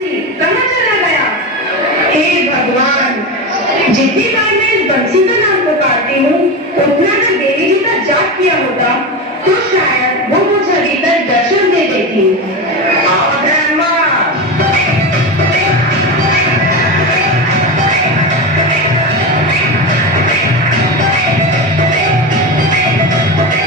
कहाँ चला गया? हे भगवान, जितनी बार मैं इस बंसी का नाम पुकारती हूँ, उतना अगर देवी जी का जाप किया होता, तो शायद वो मुझे अभी तक दर्शन दे देती। आओ अम्मा।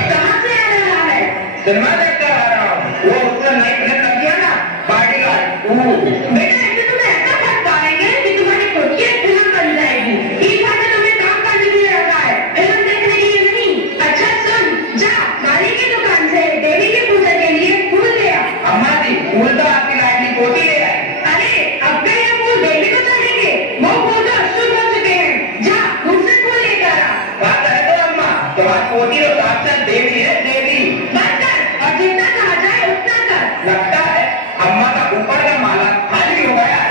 कहाँ से आ रहा है? सिनेमा देख कर आ रहा हूँ। वो उसने नई फिल्म लगी है ना, बॉडीगार्ड। बेटा ऐसे तुम्हें ऐसा कर पाएंगे कि तुम्हारी खुद की एक फिल्म बन जाएगी। इस खाते तुम्हें काम करने के लिए रखा है, फिल्म देखने के लिए नहीं। अच्छा सुन, जा गाड़ी की दुकान से देवी की पूजा के लिए फूल ले आ। अम्मा जी, फूल तो आपकी लाडली पोती ले आई। अरे अब क्या ये फूल देवी को चढ़ेंगे? वो फूल तो अशुद्ध हो चुके हैं। जा मुझसे फूल लेकर आ। बात करे तो अम्मा, तुम्हारी पोती तो साक्षात देवी है, देवी। बस कर, और जितना कहा जाए उतना कर। लगता है अम्मा का ऊपर का माला खाली हो गया।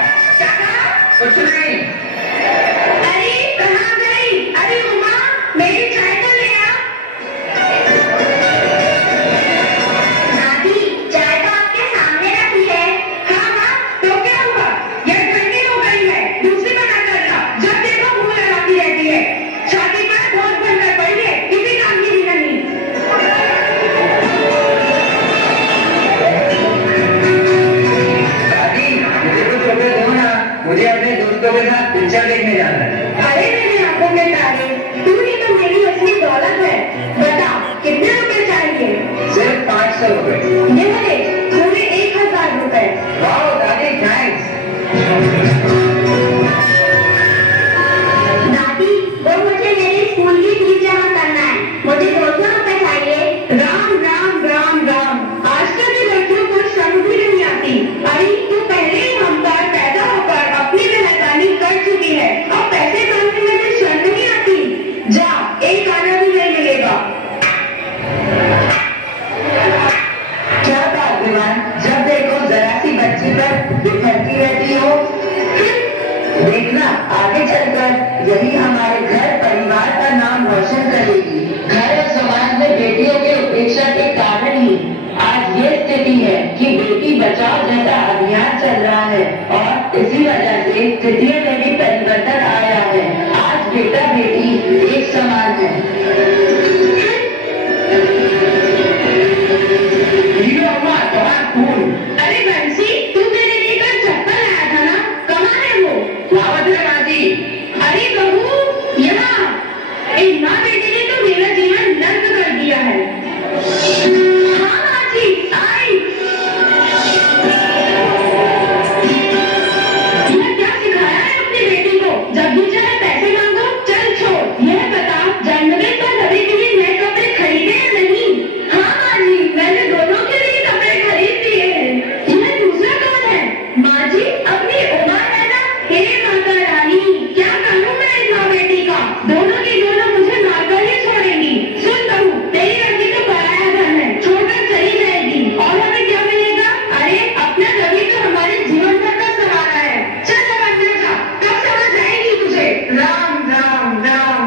काका, कुछ नहीं। अरे कहाँ गई? अरे उमा, मेरी चाय तो ले आ। दादी, चाय तो आपके सामने रखी है। हाँ हाँ, तो क्या हुआ? यह ठंडी हो गई है, दूसरी बना कर ला। जब देखो मुंह लगाती रहती है। छाती पर बोझ बनकर पड़ी है, किसी काम की भी नहीं। दादी, मुझे कुछ रुपए दो ना, मुझे अपने दोस्तों के साथ पिक्चर देखने जाना है। अरे मेरी आंखों के तारे, तू ही तो मेरी असली दौलत है। बता, कितने रुपए चाहिए? सिर्फ 500 रुपए। ये ले, पूरे 1000 रुपए। वाह दादी, थैंक्स। दादी, वो मुझे मेरे स्कूल की फीस जमा करना है। मुझे 200 रुपए चाहिए। राम राम राम राम, आजकल की लड़कियों को शर्म भी नहीं आती। अरे तू पहले ही हम पर पैदा होकर अपनी मेहरबानी कर चुकी है, अब पैसे मांगने में भी शर्म नहीं आती। जा, एक आना भी नहीं मिलेगा। क्या भाग्यवान, जब देखो जरा सी बच्ची पर बिखरती रहती हो। देखना आगे चलकर यही हमारे घर परिवार का नाम रोशन करेगी। घर और समाज में बेटियों की उपेक्षा के कारण ही आज ये स्थिति है कि बेटी बचाओ जैसा अभियान चल रहा है, और इसी वजह से स्थितियों में भी परिवर्तन आया है। आज बेटा बेटी एक समान है। अरे बंसी, तू मेरे लिए कल चप्पल लाया था ना? कहाँ है वो? अरे बहू, यहाँ। इन माँ बेटे ने तो मेरा जीवन नर्क कर दिया है। हाँ माँ जी, आई। यह क्या सिखाया है अपनी बेटी को? जब भी चाहे पैसे मांगो, चल छोड़। यह बता, जन्मदिन पर सभी के लिए नए कपड़े खरीदे या नहीं? हाँ माँ जी, मैंने दोनों के लिए कपड़े खरीद दिए हैं। यह दूसरा कौन है? माँ जी, अपनी उमा है ना? हे माता रानी, क्या करूँ मैं इस माँ बेटी का? दोनों की दोनों मुझे मारकर ही छोड़ेंगी। सुन बहू, तेरी लड़की तो पराया धन है, छोड़कर चली जाएगी, और हमें क्या मिलेगा? अरे अपना रवि तो हमारे जीवन भर का सहारा है। चल अब अंदर जा, कब समझ आएगी तुझे? राम राम राम।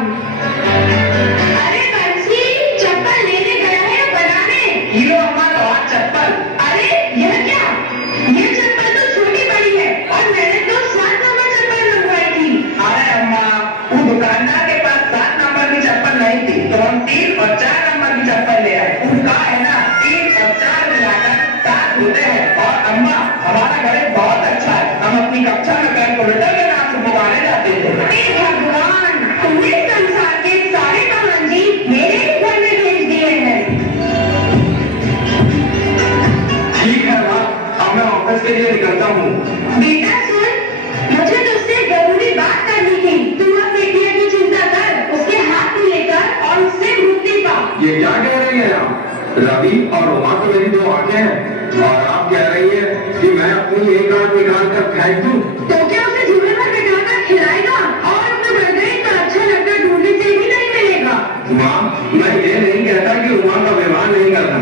अरे बंसी, चप्पल लेने गया है या बनाने? चप्पल। अरे यह क्या? यह चप्पल तो छोटी बड़ी है, और मैंने तो 7 नंबर चप्पल मंगवाई थी। अरे अम्मा, वो दुकानदार के पास 7 नंबर की चप्पल नहीं थी, तो हम 3 और 4 नंबर की चप्पल ले आए। उनका है ना, 3 और 4 मिलाकर 7 होते हैं। और अम्मा, हमारा गणित बहुत अच्छा है, हम अपनी कक्षा में कैलकुलेटर के नाम से पुकारे जाते थे। हे भगवान, तुमने संसार के सारे कमान जी मेरे ही घर में भेज दिए हैं। ठीक है माँ, अब मैं ऑफिस के लिए निकलता हूँ। बेटा सुन, मुझे तुझसे जरूरी बात करनी थी। तू अपने बेटिया की चिंता कर, उसके हाथ में लेकर और उससे मुक्ति पा। ये क्या कह रही है आप? रवि और उमा तो मेरी 2 आंखें हैं, और आप कह रही है कि मैं अपनी एक आंख निकाल कर फेंक दूं? तो क्या उसे झूले पर बिठाकर खिलाएगा, और अपने बर्थडे का अच्छा लड़का ढूंढने से भी नहीं मिलेगा? माँ, मैं ये नहीं कहता कि उमा का विवाह नहीं करना,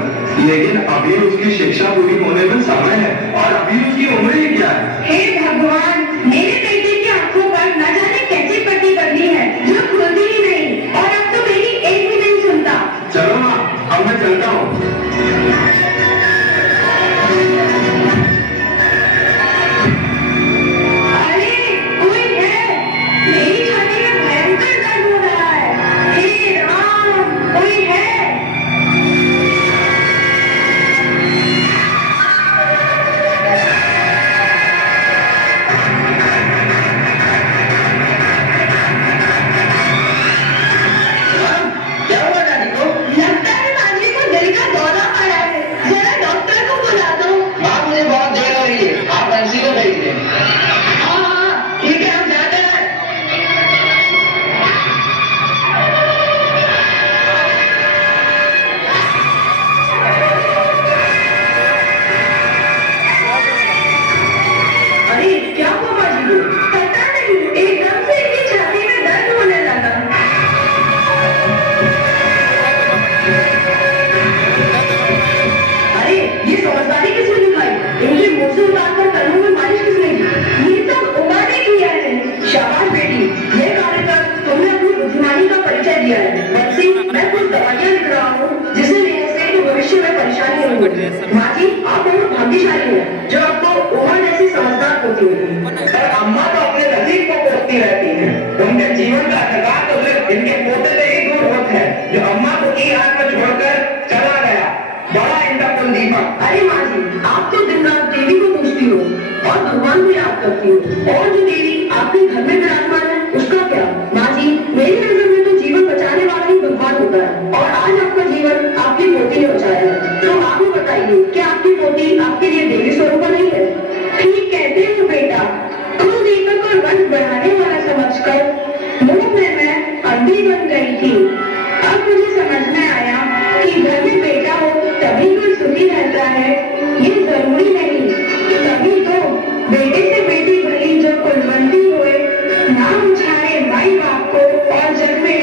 लेकिन अभी उसकी शिक्षा पूरी होने में समय है, और अभी उसकी उम्र ही क्या है? हे भगवान, मेरे बेटे की आंखों पर न जाने कैसी पट्टी बदली है, जो खुलती ही नहीं, और अब तो मेरी एक भी नहीं सुनता। चलो माँ, अब मैं चलता हूँ। होती होगी। पर अम्मा तो अपने नसीब को कोसती रहती हैं। उनके जीवन का ठगा तो सिर्फ इनके पोते से ही दूर होता है, जो अम्मा को की हाथ में छोड़कर चला गया। बड़ा इनका कुलदीपक। अरे माँ जी, आप तो दिन रात देवी को पूछती हो और भगवान को याद करती हो, और जो देवी आपके घर में विराजमान है उसका क्या? माँ जी, मेरी नजर में तो जीवन बचाने वाला ही भगवान होता है, और आज आपका जीवन आपकी पोती ने बचाया है। तो आप ही बताइए कि आपकी पोती आपके लिए देवी स्वरूप नहीं है? ठीक कहते हो बेटा, कुलदीपक और वंश बढ़ाने वाला समझकर मुंह में मैं अंधी बन गई थी। अब मुझे समझ में आया कि घर में बेटा हो तभी कोई सुखी रहता है, ये जरूरी नहीं। तभी तो बेटे से बेटी भली जो कुलवंती हुए नाम उठाए माई बाप को और जग में